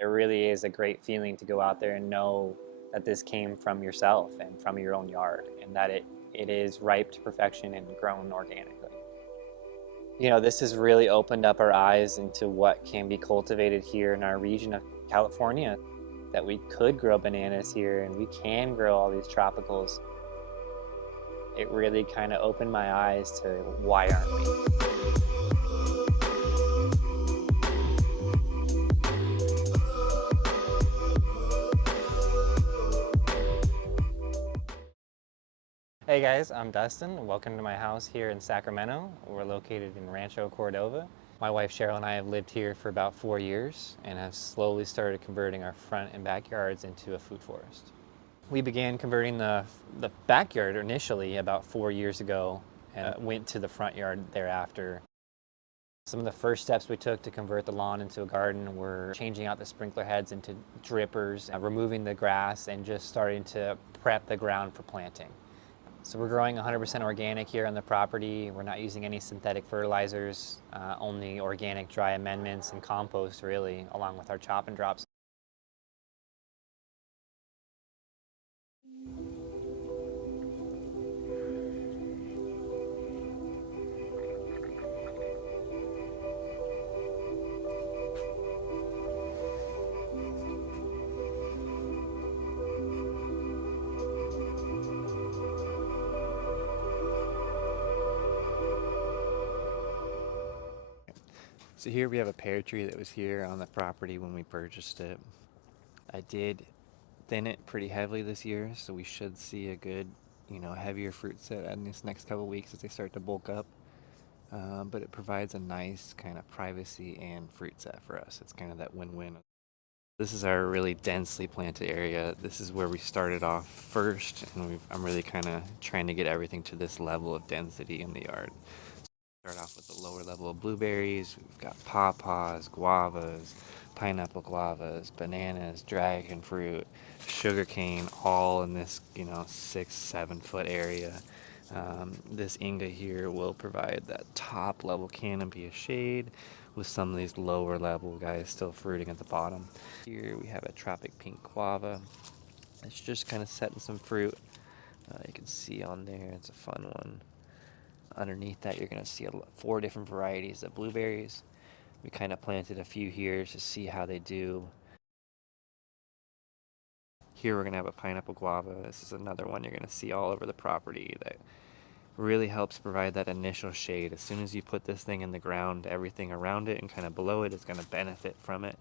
It really is a great feeling to go out there and know that this came from yourself and from your own yard, and that it is ripe to perfection and grown organically. This has really opened up our eyes into what can be cultivated here in our region of California, that we could grow bananas here and we can grow all these tropicals. It really kind of opened my eyes to why aren't we? Hey guys, I'm Dustin. Welcome to my house here in Sacramento. We're located in Rancho Cordova. My wife Cheryl and I have lived here for about 4 years and have slowly started converting our front and backyards into a food forest. We began converting the backyard initially about 4 years ago and went to the front yard thereafter. Some of the first steps we took to convert the lawn into a garden were changing out the sprinkler heads into drippers, removing the grass, and just starting to prep the ground for planting. So we're growing 100% organic here on the property. We're not using any synthetic fertilizers, only organic dry amendments and compost really, along with our chop and drops. So here we have a pear tree that was here on the property when we purchased it. I did thin it pretty heavily this year, so we should see a good, heavier fruit set in this next couple of weeks as they start to bulk up. But it provides a nice kind of privacy and fruit set for us. It's kind of that win-win. This is our really densely planted area. This is where we started off first, and I'm really kind of trying to get everything to this level of density in the yard. Start off with the lower level of blueberries. We've got pawpaws, guavas, pineapple guavas, bananas, dragon fruit, sugarcane, all in this 6-7 foot area. This Inga here will provide that top level canopy of shade with some of these lower level guys still fruiting at the bottom. Here we have a tropic pink guava. It's just kind of setting some fruit. You can see on there, it's a fun one. Underneath that, you're going to see 4 different varieties of blueberries. We kind of planted a few here to see how they do. Here we're going to have a pineapple guava. This is another one you're going to see all over the property that really helps provide that initial shade. As soon as you put this thing in the ground, everything around it and kind of below it is going to benefit from it.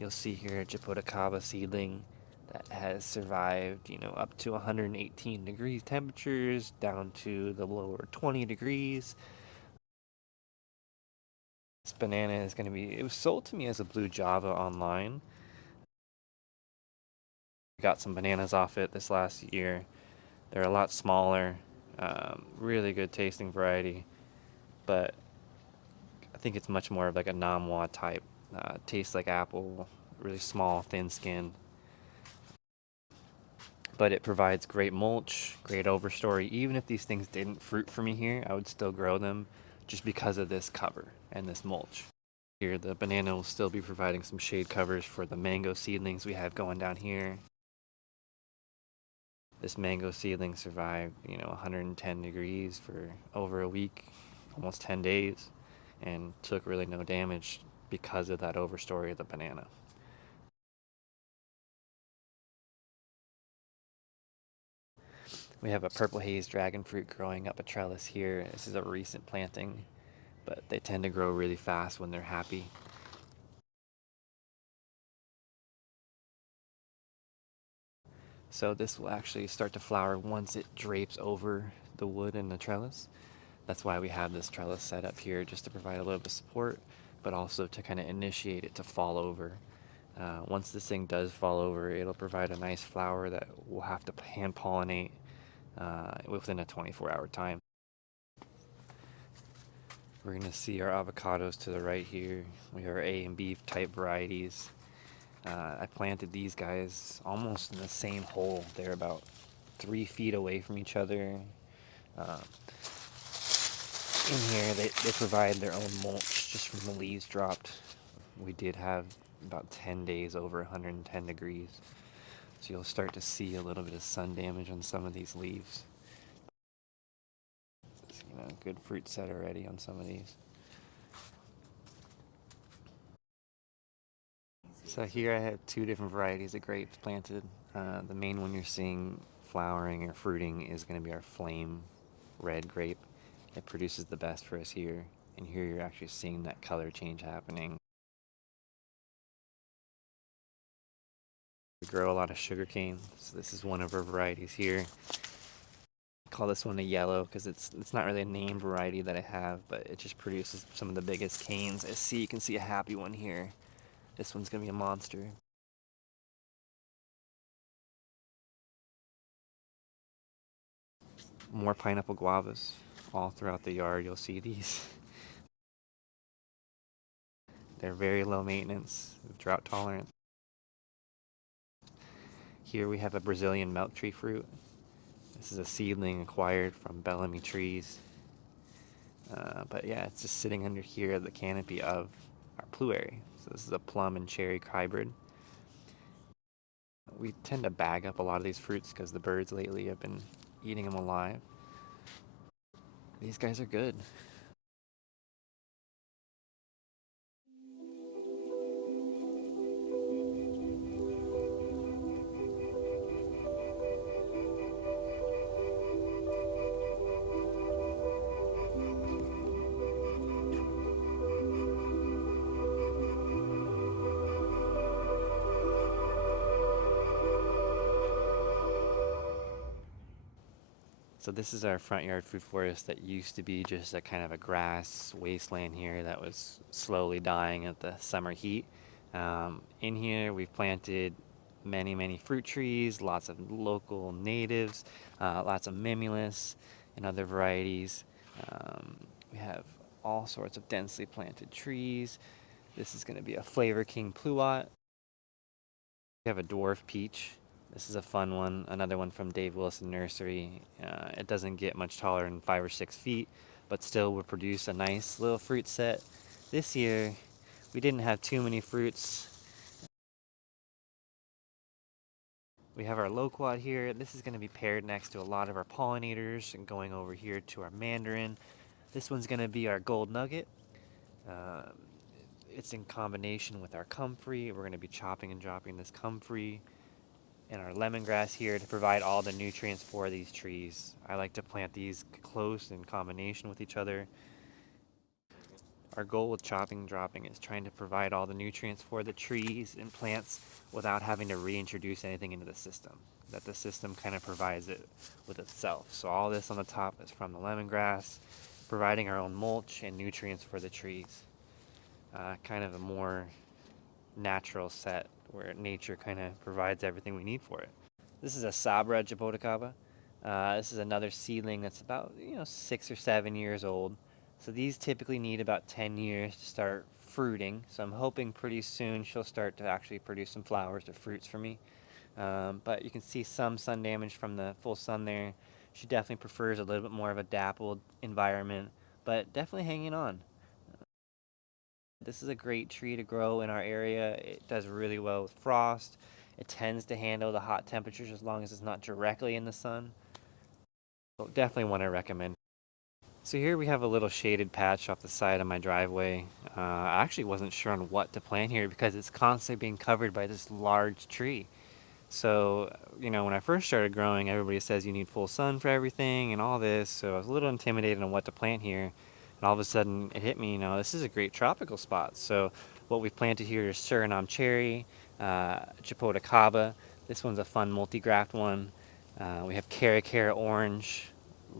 You'll see here a jaboticaba seedling that has survived, up to 118 degrees temperatures down to the lower 20 degrees. This banana is going to be, it was sold to me as a blue java online. Got some bananas off it this last year. They're a lot smaller, really good tasting variety, but I think it's much more of like a namwa type. Tastes like apple, really small, thin skin. But it provides great mulch, great overstory. Even if these things didn't fruit for me here, I would still grow them just because of this cover and this mulch. Here, the banana will still be providing some shade covers for the mango seedlings we have going down here. This mango seedling survived, 110 degrees for over a week, almost 10 days, and took really no damage because of that overstory of the banana. We have a purple haze dragon fruit growing up a trellis here. This is a recent planting, but they tend to grow really fast when they're happy. So this will actually start to flower once it drapes over the wood in the trellis. That's why we have this trellis set up here, just to provide a little bit of support, but also to kind of initiate it to fall over. Once this thing does fall over, it'll provide a nice flower that we'll have to hand pollinate within a 24-hour time. We're going to see our avocados to the right here. We have our A and B type varieties. I planted these guys almost in the same hole. They're about 3 feet away from each other. In here, they provide their own mulch just from the leaves dropped. We did have about 10 days over 110 degrees. So you'll start to see a little bit of sun damage on some of these leaves. Good fruit set already on some of these. So here I have two different varieties of grapes planted. The main one you're seeing flowering or fruiting is going to be our flame red grape. It produces the best for us here. And here you're actually seeing that color change happening. We grow a lot of sugarcane, so this is one of our varieties here. I call this one a yellow because it's not really a name variety that I have, but it just produces some of the biggest canes. You can see a happy one here. This one's gonna be a monster. More pineapple guavas all throughout the yard. You'll see these. They're very low maintenance, drought tolerant. Here we have a Brazilian milk tree fruit. This is a seedling acquired from Bellamy trees. But yeah, it's just sitting under here the canopy of our pluary. So this is a plum and cherry hybrid. We tend to bag up a lot of these fruits because the birds lately have been eating them alive. These guys are good. So this is our front yard food forest that used to be just a kind of a grass wasteland here that was slowly dying at the summer heat. In here we've planted many fruit trees, lots of local natives, lots of mimulus and other varieties. We have all sorts of densely planted trees. This is going to be a Flavor King pluot. We have a dwarf peach. This is a fun one, another one from Dave Wilson Nursery. It doesn't get much taller than 5 or 6 feet, but still will produce a nice little fruit set. This year, we didn't have too many fruits. We have our loquat here. This is going to be paired next to a lot of our pollinators and going over here to our mandarin. This one's going to be our gold nugget. It's in combination with our comfrey. We're going to be chopping and dropping this comfrey and our lemongrass here to provide all the nutrients for these trees. I like to plant these close in combination with each other. Our goal with chopping and dropping is trying to provide all the nutrients for the trees and plants without having to reintroduce anything into the system. That the system kind of provides it with itself. So all this on the top is from the lemongrass, providing our own mulch and nutrients for the trees. Kind of a more natural set where nature kind of provides everything we need for it. This is a Sabra jaboticaba. This is another seedling that's about 6 or 7 years old. So these typically need about 10 years to start fruiting. So I'm hoping pretty soon she'll start to actually produce some flowers or fruits for me. But you can see some sun damage from the full sun there. She definitely prefers a little bit more of a dappled environment, but definitely hanging on. This is a great tree to grow in our area. It does really well with frost. It tends to handle the hot temperatures as long as it's not directly in the sun. So definitely want to recommend. So here we have a little shaded patch off the side of my driveway. I actually wasn't sure on what to plant here because it's constantly being covered by this large tree. So, when I first started growing, everybody says you need full sun for everything and all this. So I was a little intimidated on what to plant here. And all of a sudden it hit me, this is a great tropical spot. So what we've planted here is Suriname cherry, jaboticaba. This one's a fun multi-graft one. We have Caracara orange,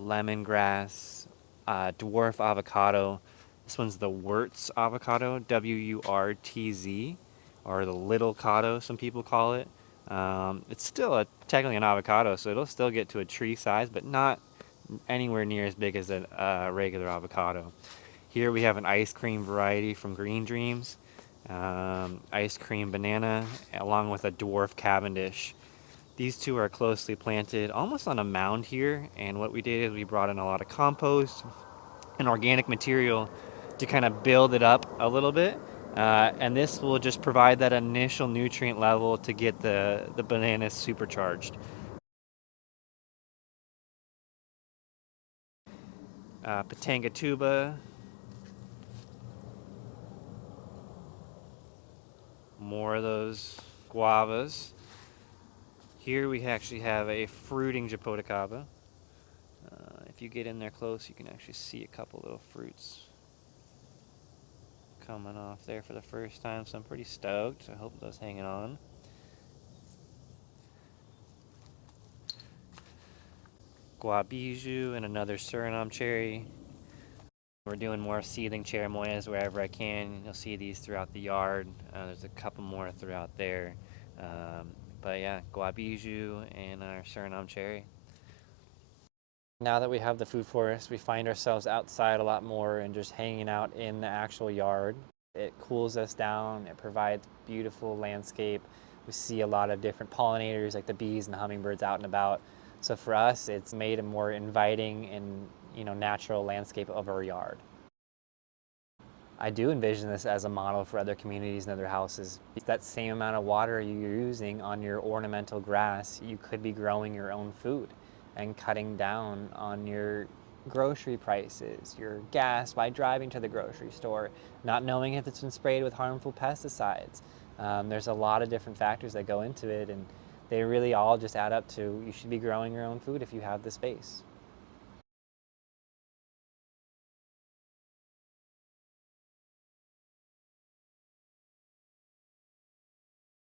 lemongrass, dwarf avocado. This one's the Wurtz avocado, W-U-R-T-Z, or the little cado, some people call it. It's still technically an avocado, so it'll still get to a tree size, but not anywhere near as big as a regular avocado. Here we have an ice cream variety from Green Dreams, ice cream banana, along with a dwarf Cavendish. These two are closely planted almost on a mound here, and what we did is we brought in a lot of compost and organic material to kind of build it up a little bit. And this will just provide that initial nutrient level to get the bananas supercharged. Patanga tuba, more of those guavas. Here we actually have a fruiting jaboticaba. If you get in there close, you can actually see a couple little fruits coming off there for the first time, so I'm pretty stoked. I hope those hanging on. Guabiju and another Suriname cherry. We're doing more seedling cherimoyas wherever I can. You'll see these throughout the yard. There's a couple more throughout there. But yeah, Guabiju and our Suriname cherry. Now that we have the food forest, we find ourselves outside a lot more and just hanging out in the actual yard. It cools us down, it provides beautiful landscape. We see a lot of different pollinators like the bees and the hummingbirds out and about. So for us, it's made a more inviting and natural landscape of our yard. I do envision this as a model for other communities and other houses. That same amount of water you're using on your ornamental grass, you could be growing your own food and cutting down on your grocery prices, your gas by driving to the grocery store, not knowing if it's been sprayed with harmful pesticides. There's a lot of different factors that go into it, and they really all just add up to you should be growing your own food if you have the space.